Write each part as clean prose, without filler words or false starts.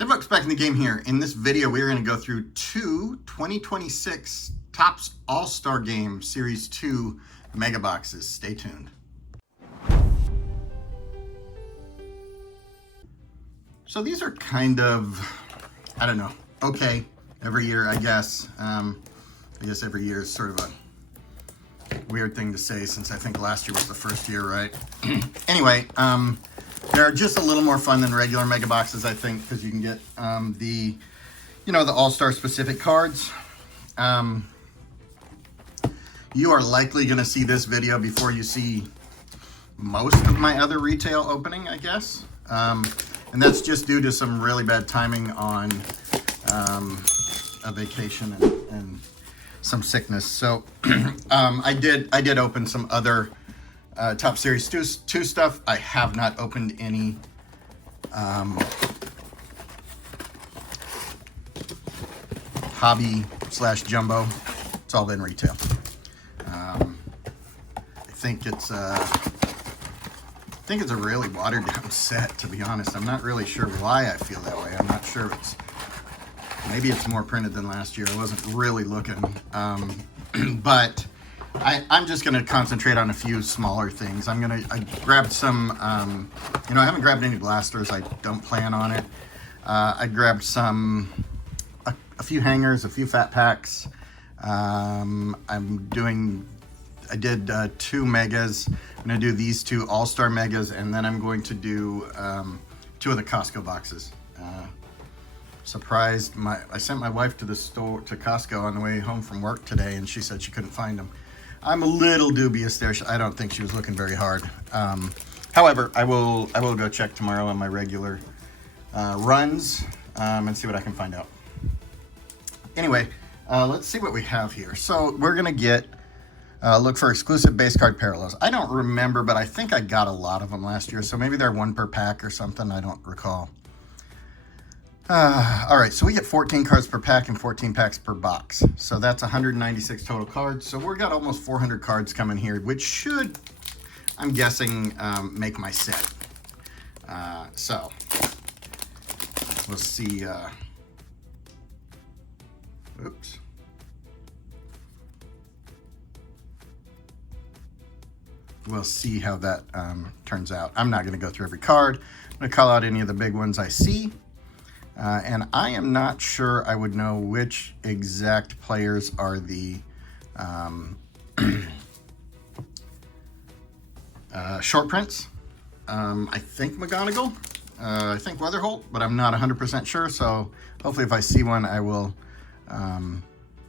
Everyone's back in the game here. In this video, we're going to go through two 2026 Topps All-Star Game Series 2 Mega Boxes. Stay tuned. So these are kind of, I don't know, okay, every year, I guess. I guess every year is sort of a weird thing to say since I think last year was the first year, right? Anyway, they're just a little more fun than regular mega boxes, I think, because you can get the All-Star specific cards. You are likely going to see this video before you see most of my other retail opening, I guess. And that's just due to some really bad timing on a vacation and some sickness. So I did open some other Top Series 2 stuff. I have not opened any hobby / jumbo. It's all been retail. I think it's a really watered down set, to be honest. I'm not really sure why I feel that way. I'm not sure maybe it's more printed than last year. I wasn't really looking, but I'm just going to concentrate on a few smaller things. I grabbed some, I haven't grabbed any blasters. I don't plan on it. I grabbed a few hangers, a few fat packs. I did 2 megas. I'm going to do these 2 All-Star megas, and then I'm going to do 2 of the Costco boxes. Surprised, I sent my wife to the store, to Costco, on the way home from work today, and she said she couldn't find them. I'm a little dubious there. I don't think she was looking very hard. However, I will go check tomorrow on my regular runs and see what I can find out. Anyway, let's see what we have here. So we're gonna get look for exclusive base card parallels. I don't remember, but I think I got a lot of them last year, so maybe they're 1 per pack or something. I don't recall. All right, so we get 14 cards per pack and 14 packs per box. So that's 196 total cards. So we've got almost 400 cards coming here, which should, I'm guessing, make my set. So we'll see. Oops. We'll see how that turns out. I'm not going to go through every card. I'm going to call out any of the big ones I see. And I am not sure I would know which exact players are the short prints. I think McGonigal, I think Weatherholt, but I'm not 100% sure. So hopefully if I see one, I will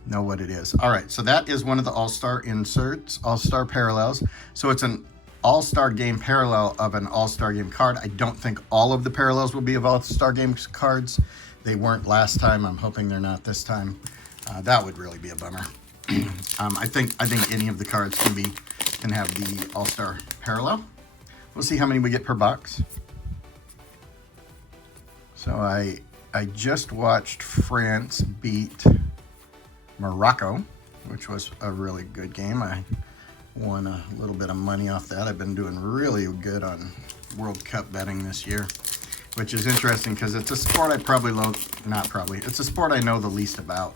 know what it is. All right, so that is one of the All-Star inserts, All-Star parallels. So it's an All-Star Game parallel of an All-Star Game card. I don't think all of the parallels will be of All-Star Game cards. They weren't last time. I'm hoping they're not this time. That would really be a bummer. I think any of the cards can have the All-Star parallel. We'll see how many we get per box. So I just watched France beat Morocco, which was a really good game. I won a little bit of money off that. I've been doing really good on World Cup betting this year, which is interesting because it's a sport it's a sport I know the least about.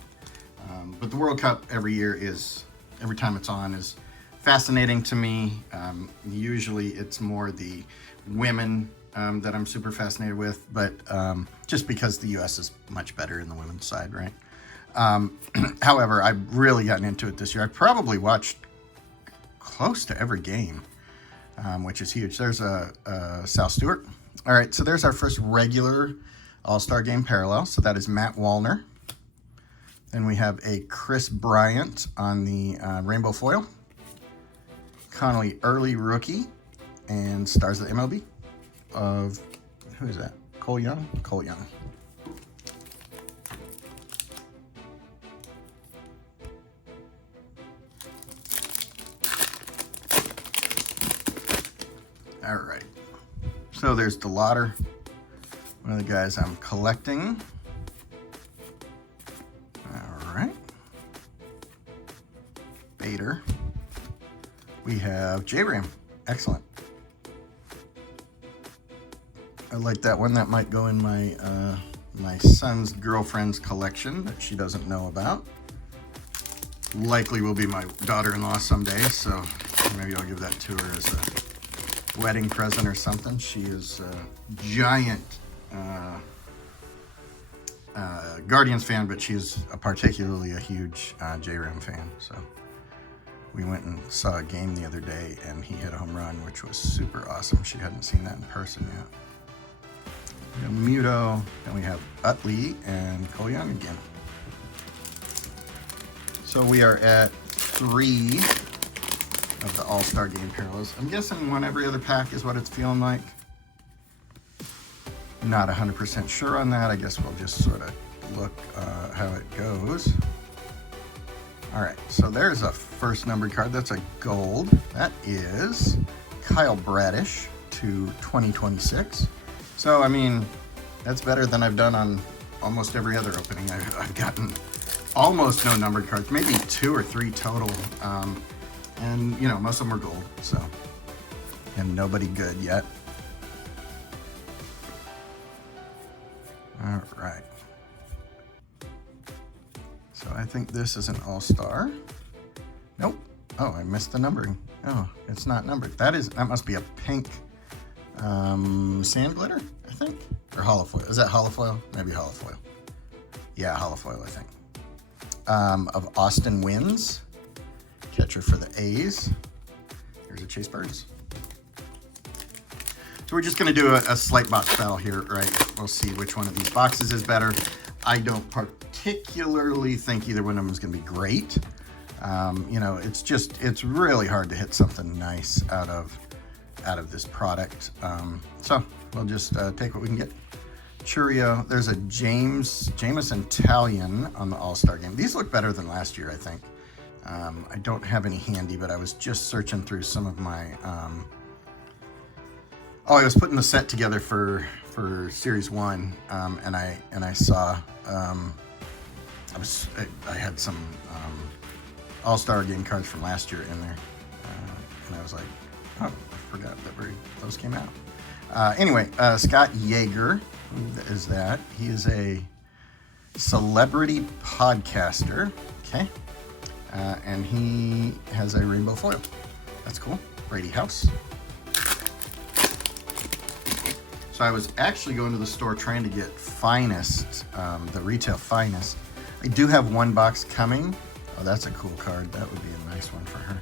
But the World Cup every time it's on is fascinating to me. Usually it's more the women that I'm super fascinated with, but just because the U.S. is much better in the women's side, right? However, I've really gotten into it this year. I probably watched close to every game, which is huge. There's a Sal Stewart. All right, so there's our first regular All-Star Game parallel. So that is Matt Wallner. Then we have a Chris Bryant on the rainbow foil. Connolly early rookie and stars of the MLB of, who is that? Cole Young? Cole Young. All right, so there's DeLauder, one of the guys I'm collecting. All right, Bader. We have J-Ram, excellent. I like that one. That might go in my my son's girlfriend's collection that she doesn't know about. Likely will be my daughter-in-law someday, so maybe I'll give that to her as a wedding present or something. She is a giant Guardians fan, but she's particularly a huge J-Ram fan. So we went and saw a game the other day, and he hit a home run, which was super awesome. She hadn't seen that in person yet. We have Muto, then we have Utley and Cole Young again. So we are at 3 of the All-Star Game parallels. I'm guessing one every other pack is what it's feeling like. Not 100% sure on that. I guess we'll just sort of look how it goes. All right, so there's a first numbered card. That's a gold. That is Kyle Bradish to 2026. So, I mean, that's better than I've done on almost every other opening. I've gotten almost no numbered cards, maybe 2 or 3 total. And, you know, most of them are gold, so. And nobody good yet. All right. So I think this is an all-star. Nope. Oh, I missed the numbering. Oh, it's not numbered. That must be a pink sand glitter, I think. Or holofoil. Is that holofoil? Maybe holofoil. Yeah, holofoil, I think. Of Austin Wins, catcher for the A's. Here's a Chase Burns. So we're just going to do a slight box battle here, right? We'll see which one of these boxes is better. I don't particularly think either one of them is going to be great. You know, it's really hard to hit something nice out of this product. So we'll just take what we can get. Churio, there's a Jameson Italian on the All-Star Game. These look better than last year, I think. I don't have any handy, but I was just searching through some of my... I was putting the set together for Series 1, and I saw I had some All-Star Game cards from last year in there, and I was like, oh, I forgot that those came out. Anyway, Scott Yeager, who is that? He is a celebrity podcaster, okay, and he has a rainbow foil. That's cool. Brady House. So I was actually going to the store trying to get Finest, the retail Finest. I do have one box coming. Oh, that's a cool card. That would be a nice one for her.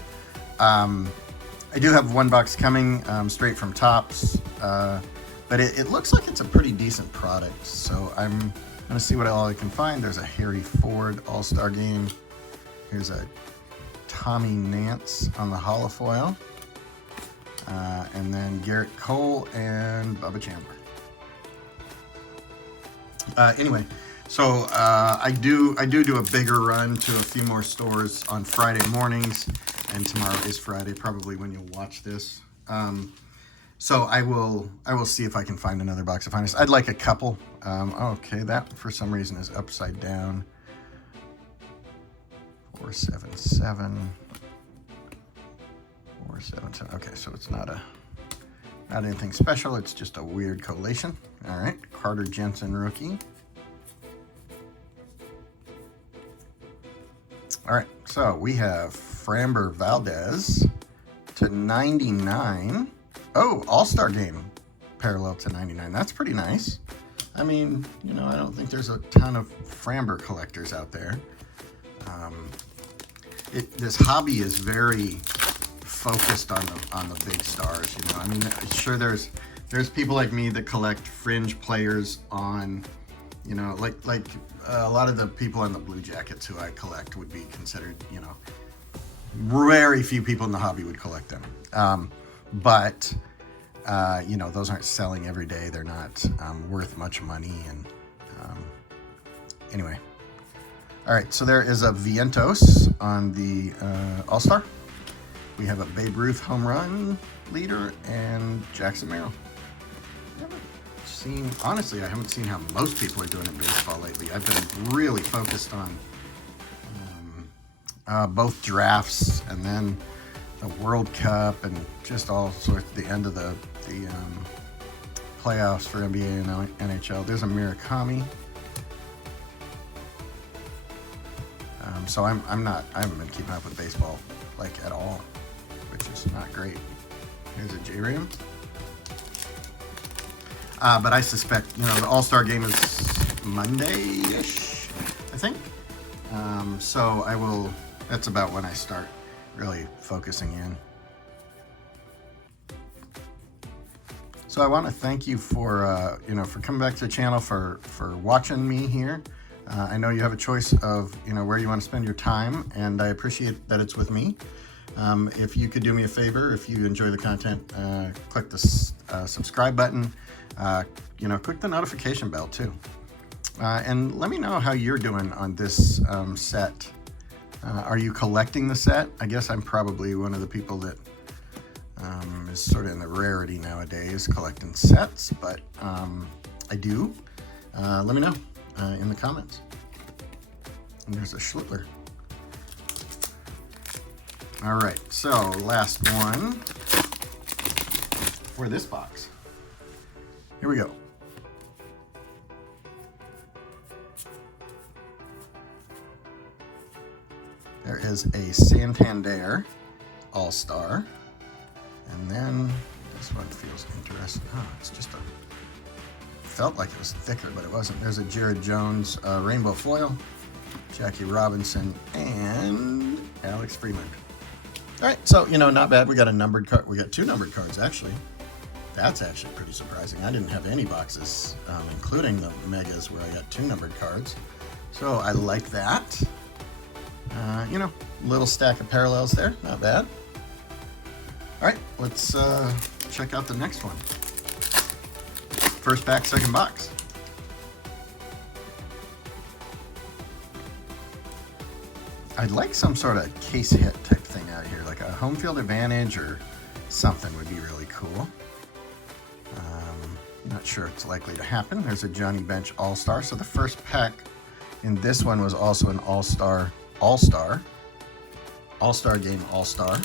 I do have one box coming straight from Topps, but it looks like it's a pretty decent product. So I'm going to see what all I can find. There's a Harry Ford All-Star Game. Here's a Tommy Nance on the holofoil. And then Garrett Cole and Bubba Chandler. Anyway, so I do a bigger run to a few more stores on Friday mornings, and tomorrow is Friday, probably when you'll watch this. So I will see if I can find another box of Finest. I'd like a couple. Okay, that for some reason is upside down. 477. 477. Okay, so it's not anything special. It's just a weird collation. All right, Carter Jensen rookie. All right, so we have Framber Valdez to 99. Oh, All-Star Game parallel to 99. That's pretty nice. I mean, you know, I don't think there's a ton of Framber collectors out there. This hobby is very focused on the big stars, you know. I mean, sure, there's people like me that collect fringe players on, you know, like a lot of the people on the Blue Jackets who I collect would be considered, you know, very few people in the hobby would collect them. But you know, those aren't selling every day. They're not worth much money. And anyway, all right. So there is a Vientos on the All-Star. We have a Babe Ruth home run leader and Jackson Merrill. Honestly, I haven't seen how most people are doing in baseball lately. I've been really focused on both drafts and then the World Cup and just all sorts at the end of the playoffs for NBA and NHL. There's a Murakami So I haven't been keeping up with baseball like at all, which is not great. Here's a J-Ram. But I suspect, the All-Star game is Monday-ish, I think. So that's about when I start really focusing in. So I want to thank you for, for coming back to the channel, for watching me here. I know you have a choice of, where you want to spend your time, and I appreciate that it's with me. If you could do me a favor, if you enjoy the content, click the subscribe button, click the notification bell too. And let me know how you're doing on this set. Are you collecting the set? I guess I'm probably one of the people that is sort of in the rarity nowadays, collecting sets, but I do. Let me know in the comments. And there's a Schlittler. All right, so last one for this box. Here we go. There is a Santander All-Star. And then this one feels interesting. Oh, it's just felt like it was thicker, but it wasn't. There's a Jared Jones rainbow foil, Jackie Robinson, and Alex Freeland. All right, so, not bad. We got a numbered card. We got 2 numbered cards, actually. That's actually pretty surprising. I didn't have any boxes, including the Megas, where I got 2 numbered cards. So I like that. Little stack of parallels there. Not bad. All right, let's check out the next one. First pack, second box. I'd like some sort of case hit type thing out here, like a home field advantage or something would be really cool. Not sure it's likely to happen. There's a Johnny Bench All-Star. So the first pack in this one was also an All-Star game All-Star,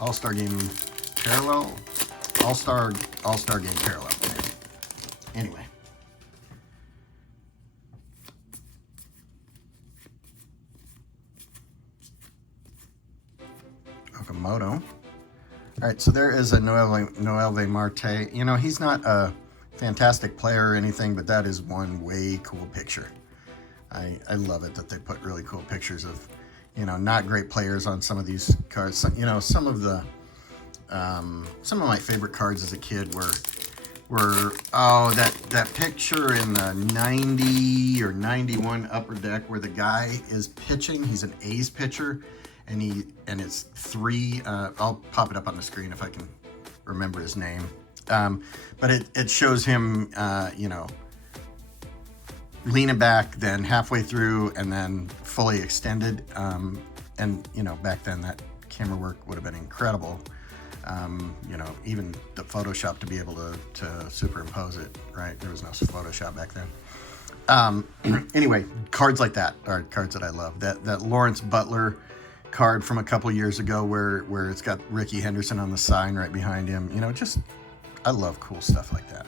All-Star game parallel, All-Star game parallel. Anyway. Okamoto. All right, so there is a Noelvi Marte. He's not a fantastic player or anything, but that is one way cool picture. I love it that they put really cool pictures of, not great players on some of these cards. Some of my favorite cards as a kid were that picture in the 90 or 91 Upper Deck where the guy is pitching. He's an A's pitcher. And it's 3, I'll pop it up on the screen if I can remember his name. But it shows him, leaning back, then halfway through, and then fully extended. And, back then that camera work would have been incredible. Even the Photoshop to be able to superimpose it, right? There was no Photoshop back then. Anyway, cards like that are cards that I love. That Lawrence Butler card from a couple years ago where it's got Ricky Henderson on the sign right behind him. I love cool stuff like that.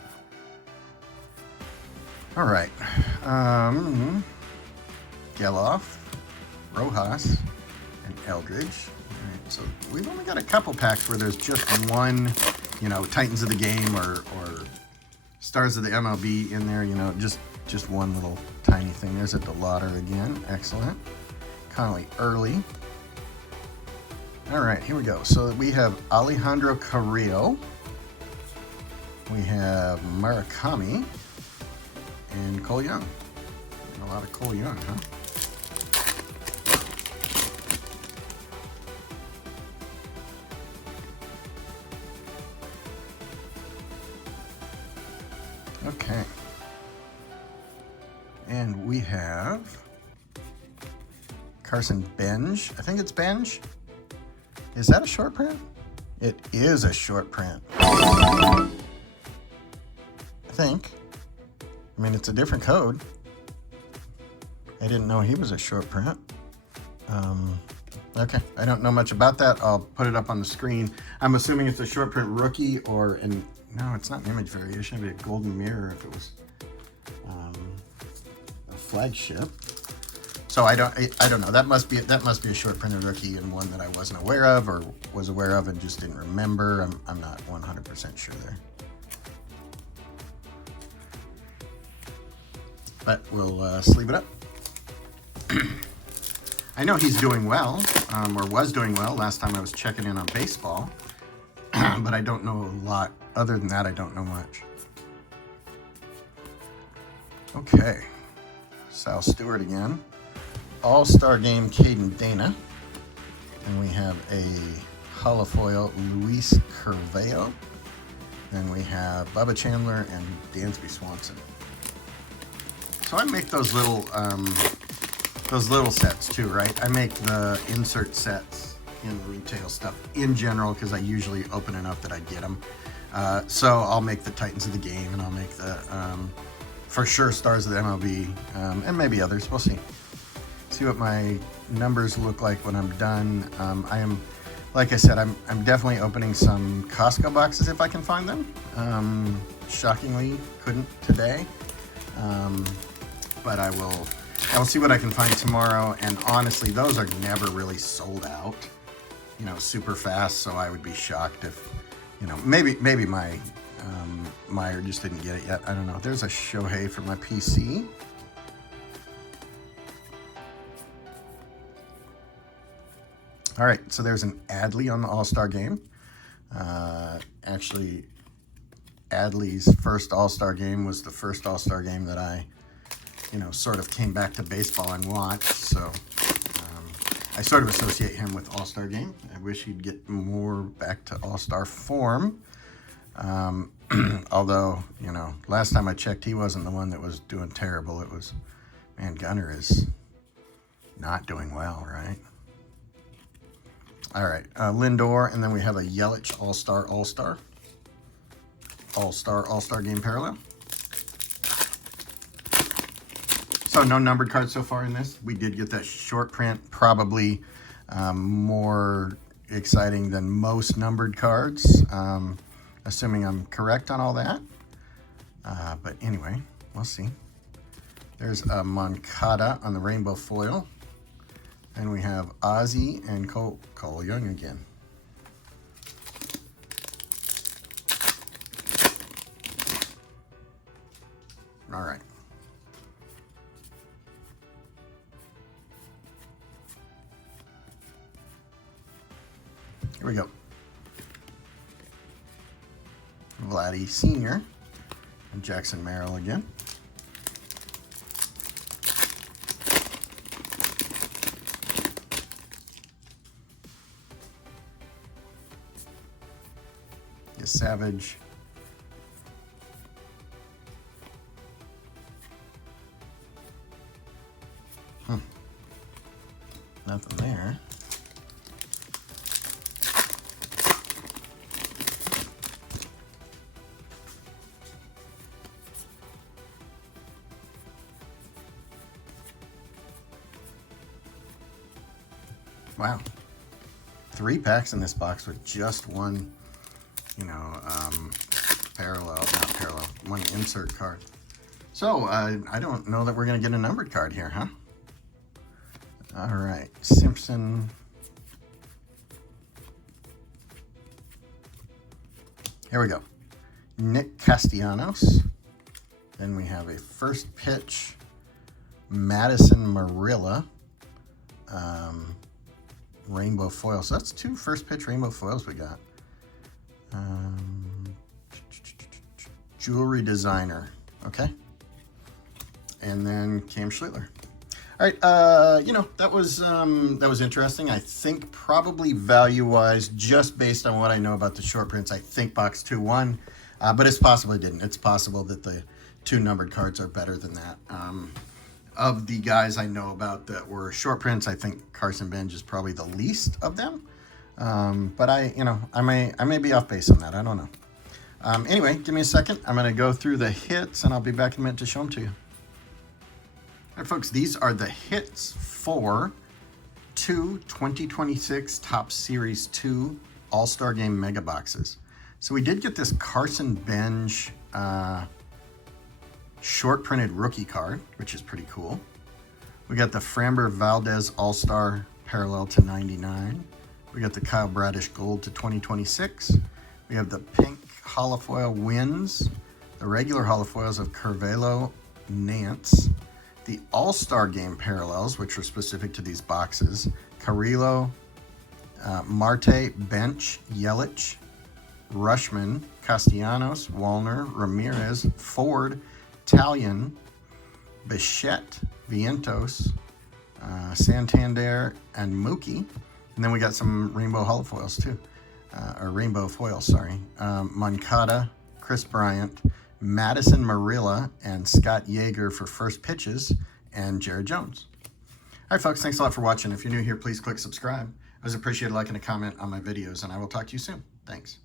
All right. Geloff, Rojas, and Eldridge. All right, so we've only got a couple packs where there's just one, Titans of the Game or Stars of the MLB in there, just one little tiny thing. There's a DeLauder again. Excellent. Connolly Early. All right, here we go. So we have Alejandro Carrillo. We have Murakami and Cole Young. A lot of Cole Young, huh? Okay. And we have Carson Benj. I think it's Benj. Is that a short print? It is a short print. I think. I mean, it's a different code. I didn't know he was a short print. Okay, I don't know much about that. I'll put it up on the screen. I'm assuming it's a short print rookie or no, it's not an image variation. It'd be a golden mirror if it was a flagship. So I don't know. That must be a short printed rookie and one that I wasn't aware of or was aware of and just didn't remember. I'm not 100% sure there. But we'll sleeve it up. I know he's doing well, or was doing well last time I was checking in on baseball, but I don't know a lot. Other than that, I don't know much. Okay, Sal Stewart again. All-Star Game, Caden Dana. And we have a holofoil, Luis Curveo. Then we have Bubba Chandler and Dansby Swanson. So I make those little sets too, right? I make the insert sets in retail stuff in general because I usually open enough that I get them. So I'll make the Titans of the Game, and I'll make the for sure Stars of the MLB, and maybe others. We'll see. See what my numbers look like when I'm done. I am, like I said, I'm definitely opening some Costco boxes if I can find them. Shockingly, couldn't today, but I will see what I can find tomorrow. And honestly, those are never really sold out, super fast. So I would be shocked if, maybe my Meyer just didn't get it yet. I don't know. There's a Shohei for my PC. All right, so there's an Adley on the All-Star Game. Actually, Adley's first All-Star Game was the first All-Star Game that I, sort of came back to baseball and watched. So I sort of associate him with All-Star Game. I wish he'd get more back to All-Star form. Although, last time I checked, he wasn't the one that was doing terrible. It was, man, Gunnar is not doing well, right? All right, Lindor, and then we have a Yelich All-Star Game parallel. So no numbered cards so far in this. We did get that short print, probably more exciting than most numbered cards, assuming I'm correct on all that. But anyway, we'll see. There's a Moncada on the rainbow foil. And we have Ozzy and Cole Young again. All right. Here we go. Vladdy Sr. and Jackson Merrill again. Savage. Nothing there. Wow. 3 packs in this box with just one one insert card. So I don't know that we're going to get a numbered card here, huh? All right, Simpson. Here we go. Nick Castellanos. Then we have a first pitch Madison Marilla rainbow foil. So that's 2 first pitch rainbow foils we got. Jewelry designer, okay, and then Cam Schlittler. All right, that was interesting. I think probably value-wise, just based on what I know about the short prints, I think box 2 won, but it's possible it didn't. It's possible that the 2 numbered cards are better than that. Of the guys I know about that were short prints, I think Carson Bench is probably the least of them. But I may be off base on that. I don't know. Anyway, give me a second. I'm going to go through the hits, and I'll be back in a minute to show them to you. All right, folks, these are the hits for 2 2026 Top Series 2 All-Star Game Mega Boxes. So we did get this Carson Bench short printed rookie card, which is pretty cool. We got the Framber Valdez All-Star Parallel to 99. We got the Kyle Bradish Gold to 2026. We have the pink holofoil Wins, the regular holofoils of Curvelo Nance, the All-Star Game Parallels, which are specific to these boxes, Carrillo, Marte, Bench, Yelich, Rushman, Castellanos, Wallner, Ramirez, Ford, Talion, Bichette, Vientos, Santander, and Mookie. And then we got some rainbow holofoils too, or rainbow foils, sorry. Moncada, Chris Bryant, Madison Marilla, and Scott Yeager for first pitches, and Jared Jones. All right, folks, thanks a lot for watching. If you're new here, please click subscribe. I always appreciate a like and a comment on my videos, and I will talk to you soon. Thanks.